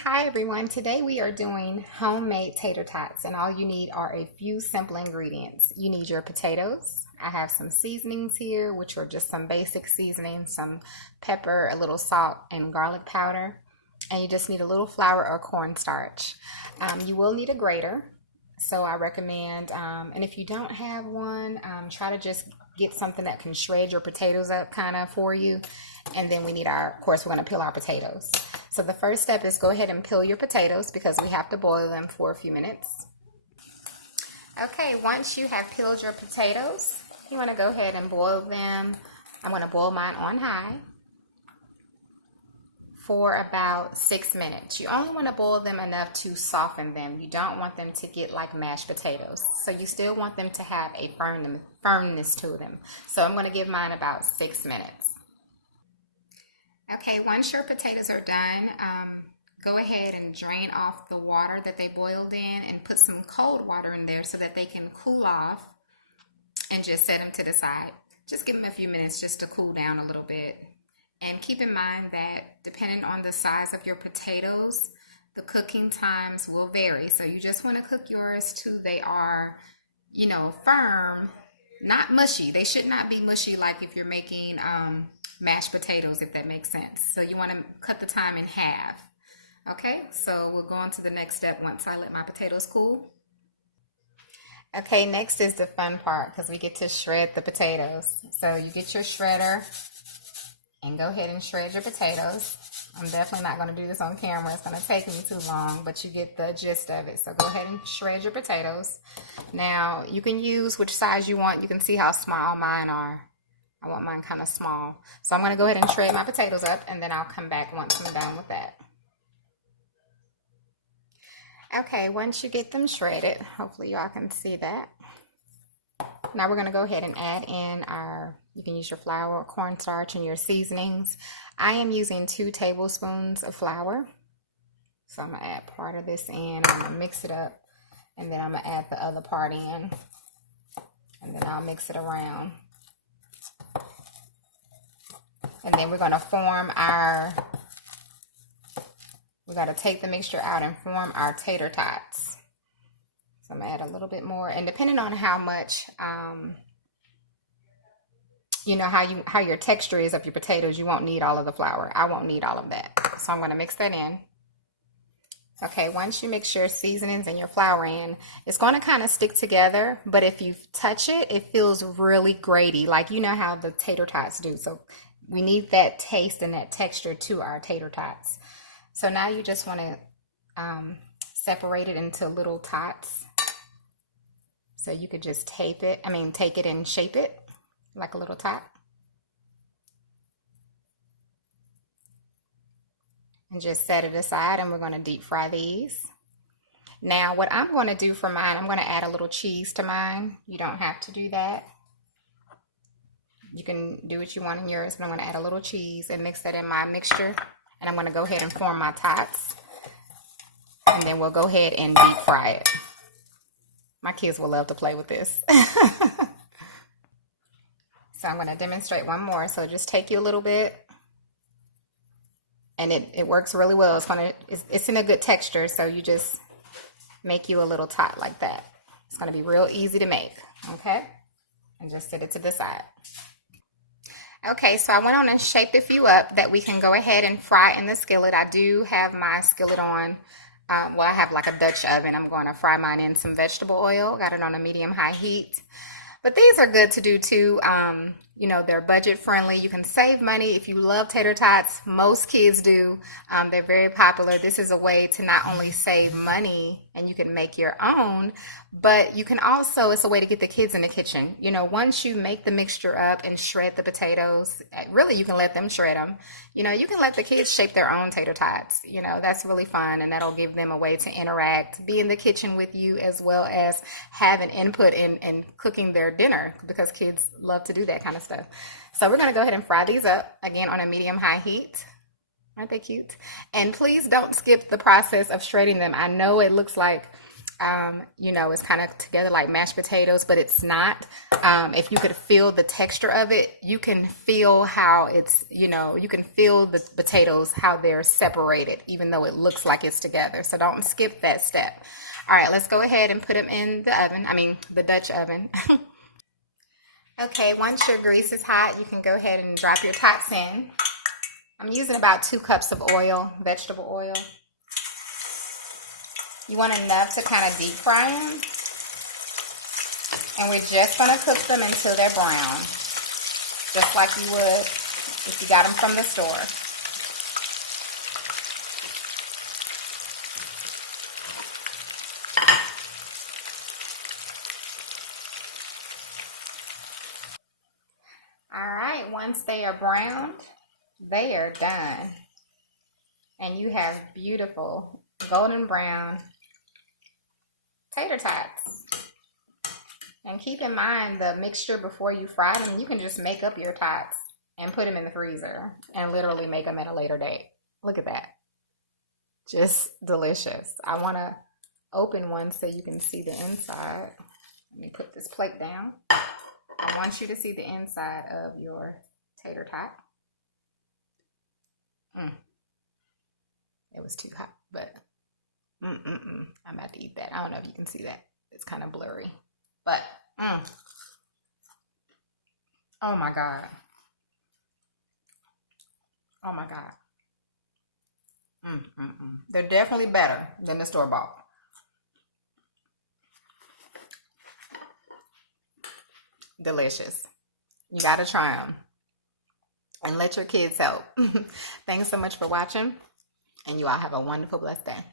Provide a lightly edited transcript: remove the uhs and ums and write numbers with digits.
Hi everyone, today we are doing homemade tater tots and all you need are a few simple ingredients. You need your potatoes. I have some seasonings here, which are just some basic seasonings, some pepper, a little salt and garlic powder. And you just need a little flour or cornstarch. You will need a grater. So I recommend, and if you don't have one, try to just get something that can shred your potatoes up kind of for you. And then we need of course, we're going to peel our potatoes. So the first step is go ahead and peel your potatoes because we have to boil them for a few minutes. Okay, once you have peeled your potatoes, you want to go ahead and boil them. I'm going to boil mine on high for about 6 minutes. You only want to boil them enough to soften them. You don't want them to get like mashed potatoes. So you still want them to have a firmness to them. So I'm going to give mine about 6 minutes. Okay, once your potatoes are done, go ahead and drain off the water that they boiled in and put some cold water in there so that they can cool off, and just set them to the side. Just give them a few minutes just to cool down a little bit. And keep in mind that depending on the size of your potatoes, the cooking times will vary. So you just want to cook yours till they are, firm, not mushy. They should not be mushy like if you're making mashed potatoes, if that makes sense. So you want to cut the time in half. Okay, so we'll go on to the next step once I let my potatoes cool. Okay, next is the fun part because we get to shred the potatoes. So you get your shredder and go ahead and shred your potatoes. I'm definitely not going to do this on camera. It's going to take me too long, but you get the gist of it. So go ahead and shred your potatoes. Now, you can use which size you want. You can see how small mine are. I want mine kind of small. So I'm going to go ahead and shred my potatoes up, and then I'll come back once I'm done with that. Okay, once you get them shredded, hopefully y'all can see that. Now we're going to go ahead and add in you can use your flour or cornstarch and your seasonings. I am using 2 tablespoons of flour. So I'm going to add part of this in. I'm going to mix it up, and then I'm going to add the other part in, and then I'll mix it around. And then we're going to we got to take the mixture out and form our tater tots. So I'm going to add a little bit more, and depending on how much, how your texture is of your potatoes, you won't need all of the flour. I won't need all of that. So I'm going to mix that in. Okay, once you mix your seasonings and your flour in, it's going to kind of stick together, but if you touch it, it feels really graty, like how the tater tots do. So we need that taste and that texture to our tater tots. So now you just want to separate it into little tots. So you could just take it and shape it like a little tot. And just set it aside, and we're going to deep fry these. Now what I'm going to do for mine, I'm going to add a little cheese to mine. You don't have to do that. You can do what you want in yours, but I'm going to add a little cheese and mix that in my mixture. And I'm going to go ahead and form my tots. And then we'll go ahead and deep fry it. My kids will love to play with this. So I'm going to demonstrate one more. So just take you a little bit. And it works really well. It's in a good texture. So you just make you a little tot like that. It's going to be real easy to make. Okay? And just set it to the side. Okay, so I went on and shaped a few up that we can go ahead and fry in the skillet. I do have my skillet on, I have like a Dutch oven. I'm going to fry mine in some vegetable oil. Got it on a medium-high heat. But these are good to do too. They're budget friendly. You can save money if you love tater tots. Most kids do. They're very popular. This is a way to not only save money and you can make your own, but you can also, it's a way to get the kids in the kitchen. Once you make the mixture up and shred the potatoes, really you can let them shred them. You can let the kids shape their own tater tots. That's really fun, and that'll give them a way to interact, be in the kitchen with you, as well as have an input in cooking their dinner, because kids love to do that kind of stuff. So we're going to go ahead and fry these up, again, on a medium-high heat. Aren't they cute? And please don't skip the process of shredding them. I know it looks like you know, it's kind of together like mashed potatoes, but it's not. If you could feel the texture of it, you can feel how it's, you know, you can feel the potatoes, how they're separated, even though it looks like it's together. So don't skip that step. All right, let's go ahead and put them in the oven. I mean, the Dutch oven. Okay, once your grease is hot, you can go ahead and drop your tots in. I'm using about 2 cups of oil, vegetable oil. You want enough to kind of deep fry them. And we're just going to cook them until they're brown. Just like you would if you got them from the store. Alright, once they are browned, they are done. And you have beautiful golden brown tater tots. And keep in mind the mixture before you fry them. You can just make up your tots and put them in the freezer and literally make them at a later date. Look at that. Just delicious. I want to open one so you can see the inside. Let me put this plate down. I want you to see the inside of your tater tot. It was too hot, but I'm about to eat that. I don't know if you can see that. It's kind of blurry, but oh my God. Oh my God. They're definitely better than the store-bought. Delicious. You gotta try them and let your kids help. Thanks so much for watching, and you all have a wonderful, blessed day.